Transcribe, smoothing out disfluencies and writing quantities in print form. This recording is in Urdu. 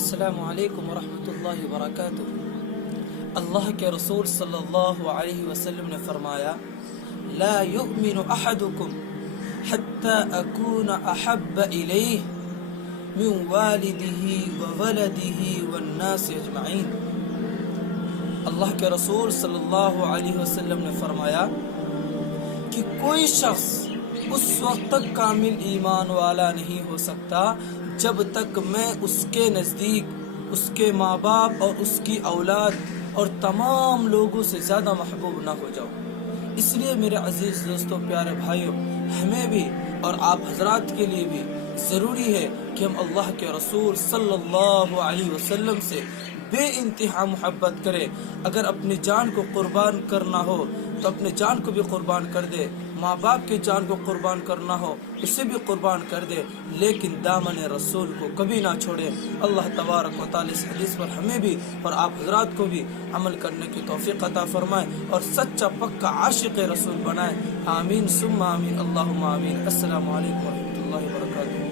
السلام علیکم ورحمۃ اللہ وبرکاتہ۔ اللہ کے رسول صلی اللہ علیہ وسلم نے فرمایا، لا یؤمن احدکم حتی اکون احب الیہ من والدہ وولدہ والناس اجمعین۔ اللہ کے رسول صلی اللہ علیہ وسلم نے فرمایا کہ کوئی شخص اس وقت تک کامل ایمان والا نہیں ہو سکتا جب تک میں اس کے نزدیک اس کے ماں باپ اور اس کی اولاد اور تمام لوگوں سے زیادہ محبوب نہ ہو جاؤں۔ اس لیے میرے عزیز دوستوں، پیارے بھائیوں، ہمیں بھی اور آپ حضرات کے لیے بھی ضروری ہے کہ ہم اللہ کے رسول صلی اللہ علیہ وسلم سے بے انتہا محبت کرے۔ اگر اپنی جان کو قربان کرنا ہو تو اپنے جان کو بھی قربان کر دے، ماں باپ کی جان کو قربان کرنا ہو اسے بھی قربان کر دے، لیکن دامن رسول کو کبھی نہ چھوڑے۔ اللہ تبارک و تعالی اس حدیث پر ہمیں بھی اور آپ حضرات کو بھی عمل کرنے کی توفیق عطا فرمائے اور سچا پکا عاشق رسول بنائے۔ آمین ثم آمین، اللہم آمین۔ السلام علیکم ورحمۃ اللہ وبرکاتہ۔